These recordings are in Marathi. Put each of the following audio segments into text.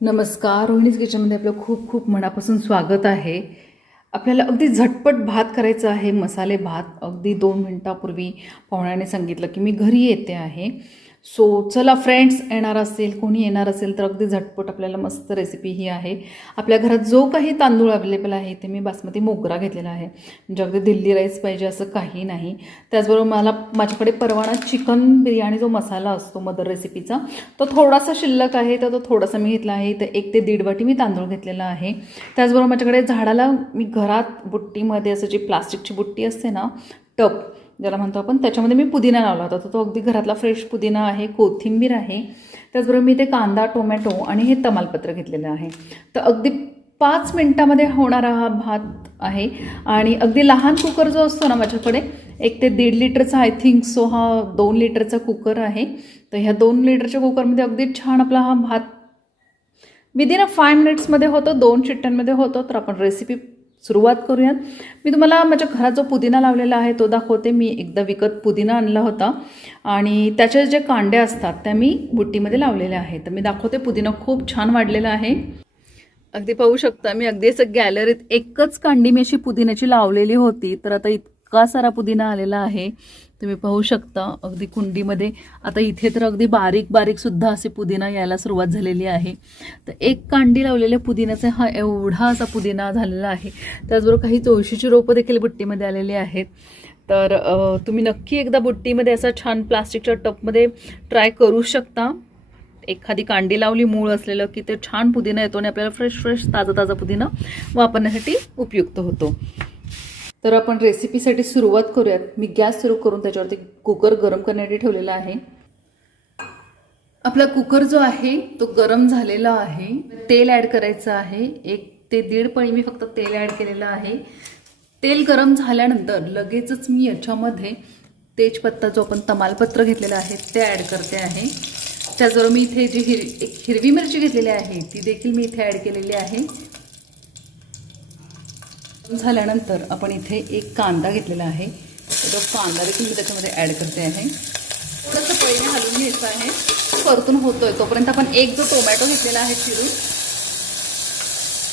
नमस्कार रोहिणीज किचनमध्ये आपलं खूप खूप मनापासून स्वागत आहे. आपल्याला अगदी झटपट भात करायचा आहे मसाले भात. अगदी दोन मिनटापूर्वी पाहुण्याने सांगितलं की मी घरी येते आहे. सो चला फ्रेंड्स येणार असेल कोणी येणार असेल तर अगदी झटपट आपल्याला मस्त रेसिपी ही आहे. आपल्या घरात जो काही तांदूळ अवेलेबल आहे ते मी बासमती मोगरा घेतलेला आहे. म्हणजे अगदी दिल्ली राईस पाहिजे असं काही नाही. त्याचबरोबर मला माझ्याकडे परवाना चिकन बिर्याणी जो मसाला असतो मदर रेसिपीचा तो थोडासा शिल्लक आहे तर तो थोडासा मी घेतला आहे. तर एक ते दीड वाटी मी तांदूळ घेतलेला आहे. त्याचबरोबर माझ्याकडे झाडाला मी घरात बुट्टीमध्ये असं जी प्लास्टिकची बुट्टी असते ना टप ज्याला म्हणतो आपण त्याच्यामध्ये मी पुदिना लावला होता. तर तो अगदी घरातला फ्रेश पुदिना आहे कोथिंबीर आहे. त्याचबरोबर मी ते कांदा टोमॅटो आणि हे तमालपत्र घेतलेलं आहे. तर अगदी पाच मिनटामध्ये होणारा हा भात आहे. आणि अगदी लहान कुकर जो असतो ना माझ्याकडे एक ते दीड लिटरचा आय थिंक सो हा दोन लिटरचा कुकर आहे. तर ह्या दोन लिटरच्या कुकरमध्ये अगदी छान आपला हा भात विदिन अ फाय मिनिट्समध्ये होतो दोन शिट्ट्यांमध्ये होतो तर आपण रेसिपी सुरुवात करूयात. मी तुम्हाला माझ्या घरात जो पुदिना लावलेला आहे तो दाखवते. मी एकदा विकत पुदिना आणला होता. आणि त्याचे जे कांड्या असतात त्या मी बुट्टीमध्ये लावलेल्या आहेत. तर मी दाखवते पुदिना खूप छान वाढलेला आहे. अगदी पाहू शकता मी अगदी असं गॅलरीत एकच कांडी मी अशी पुदिन्याची लावलेली होती. तर आता इतका सारा पुदिना आलेला आहे. तुम्ही पाहू शकता अगदी कुंडीमध्ये. आता इथे तर अगदी बारीक बारीक सुद्धा असे पुदिना यायला सुरुवात झालेली आहे. तर एक कांडी लावलेल्या पुदिन्याचा हा एवढा असा पुदिना झालेला आहे. त्याचबरोबर काही तुळशीची रोपं देखील बुट्टीमध्ये आलेली आहेत. तर तुम्ही नक्की एकदा बुट्टीमध्ये असा छान प्लास्टिकच्या टपमध्ये ट्राय करू शकता. एखादी कांडी लावली मूळ असलेलं की ते छान पुदिना येतो आणि आपल्याला फ्रेश फ्रेश ताजा ताजा पुदिना वापरण्यासाठी उपयुक्त होतो. तर आपण रेसिपीसाठी सुरुवात करूयात. मी गॅस सुरू करून त्याच्यावरती कुकर गरम करण्यासाठी ठेवलेला आहे. आपला कुकर जो आहे तो गरम झालेला आहे. तेल ॲड करायचं आहे. एक ते दीड पळी मी फक्त तेल ॲड केलेलं आहे. तेल गरम झाल्यानंतर लगेचच मी याच्यामध्ये तेजपत्ता जो आपण तमालपत्र घेतलेला आहे ते ॲड करते आहे. त्याचबरोबर मी इथे जी हिर एक हिरवी मिरची घेतलेली आहे ती देखील मी इथे ॲड केलेली आहे. झाल्यानंतर आपण इथे एक कांदा घेतलेला आहे. तो कांदा देखील मी त्याच्यामध्ये ॲड करते आहे. थोडंसं पहिले घालून घ्यायचं आहे. परतून होतोय. तोपर्यंत आपण एक जो टोमॅटो घेतलेला आहे चिरून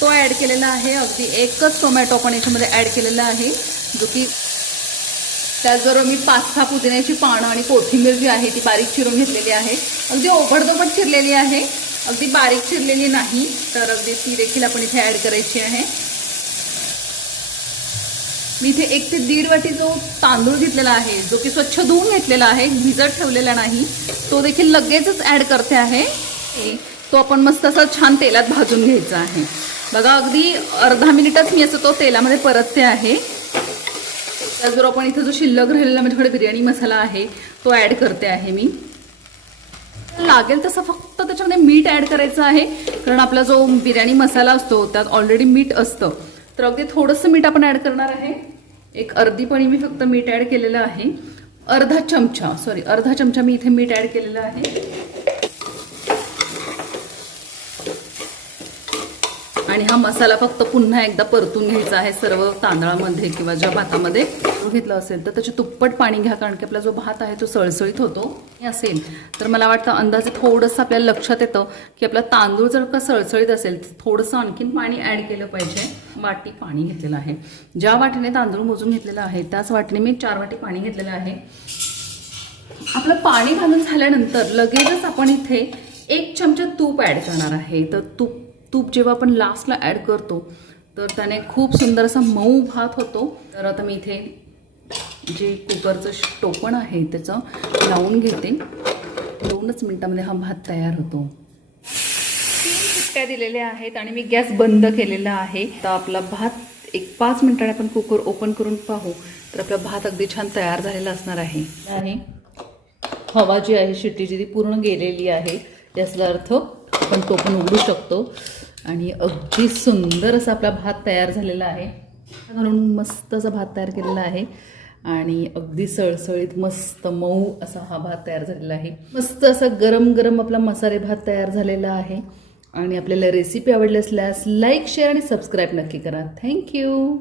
तो ॲड केलेला आहे. अगदी एकच टोमॅटो आपण याच्यामध्ये ॲड केलेला आहे जो की त्याचबरोबर मी पाच सहा पुदिन्याची पानं आणि कोथिंबीर जी आहे ती बारीक चिरून घेतलेली आहे. अगदी ओबडधोबड चिरलेली आहे. अगदी बारीक चिरलेली नाही. तर अगदी ती देखील आपण इथे ॲड करायची आहे. मी इथे एक ते दीड वाटी जो तांदूळ घेतलेला आहे जो की स्वच्छ धुवून घेतलेला आहे भिजत ठेवलेला नाही तो देखील लगेचच ॲड करते आहे. तो आपण मस्त असा छान तेलात भाजून घ्यायचा आहे. बघा अगदी अर्धा मिनिटच मी असं तो तेलामध्ये परतते आहे. त्याचबरोबर आपण इथं जो शिल्लक राहिलेला म्हणजे माझ्याकडे बिर्याणी मसाला आहे तो ॲड करते आहे मी. लागेल तसं फक्त त्याच्यामध्ये मीठ ॲड करायचं आहे कारण आपला जो बिर्याणी मसाला असतो त्यात ऑलरेडी मीठ असतं. तर अगदी थोडंसं मीठ आपण ॲड करणार आहे. एक अर्धी पणी मी फक्त मीठ ॲड केलेलं आहे. अर्धा चमचा सॉरी अर्धा चमचा मी इथे मीठ ॲड केलेलं आहे. आणि हा मसाला फक्त पुन्हा एकदा परतून घ्यायचा आहे सर्व तांदळामध्ये किंवा ज्या भातामध्ये. घेतलं असेल तर त्याचे तुप्पट पाणी घ्या कारण की आपला जो भात आहे तो सळसळीत होतो. हे असेल. तर मला वाटतं अंदाजे थोडंसं आपल्याला लक्षात येतं की आपला तांदूळ जर का सळसळीत असेल तर थोडंसं आणखीन पाणी ॲड केलं पाहिजे. वाटी पाणी घेतलेलं आहे. ज्या वाटीने तांदूळ मोजून घेतलेलं आहे त्याच वाटीने मी चार वाटी पाणी घेतलेलं आहे. आपलं पाणी घालून झाल्यानंतर लगेचच आपण इथे एक चमचा तूप ॲड करणार आहे. तर तूप तूप जेव्हा आपण लास्टला ॲड करतो तर त्याने खूप सुंदर असा मऊ भात होतो. तर आता मी इथे जे कुकरचं टोपण आहे त्याचं लावून घेते. दोनच मिनटामध्ये हा भात तयार होतो. सुट्ट्या दिलेल्या आहेत आणि मी गॅस बंद केलेला आहे. तर आपला भात एक पाच मिनिटाने आपण कुकर ओपन करून पाहू. तर आपला भात अगदी छान तयार झालेला असणार आहे. आणि हवा जी आहे शिट्टीची ती पूर्ण गेलेली आहे. याचा अर्थ आपण तो पण उघडू शकतो. आणि अगदी सुंदर असा आपला भात तयार झालेला आहे. घालून मस्त असा भात तयार केलेला आहे. आणि अगदी सळसळीत मस्त मऊ असा हा भात तयार झालेला आहे. मस्त असा गरम गरम आपला मसाले भात तयार झालेला आहे. आणि आपल्याला रेसिपी आवडली असल्यास लाईक शेअर आणि सबस्क्राईब नक्की करा. थँक्यू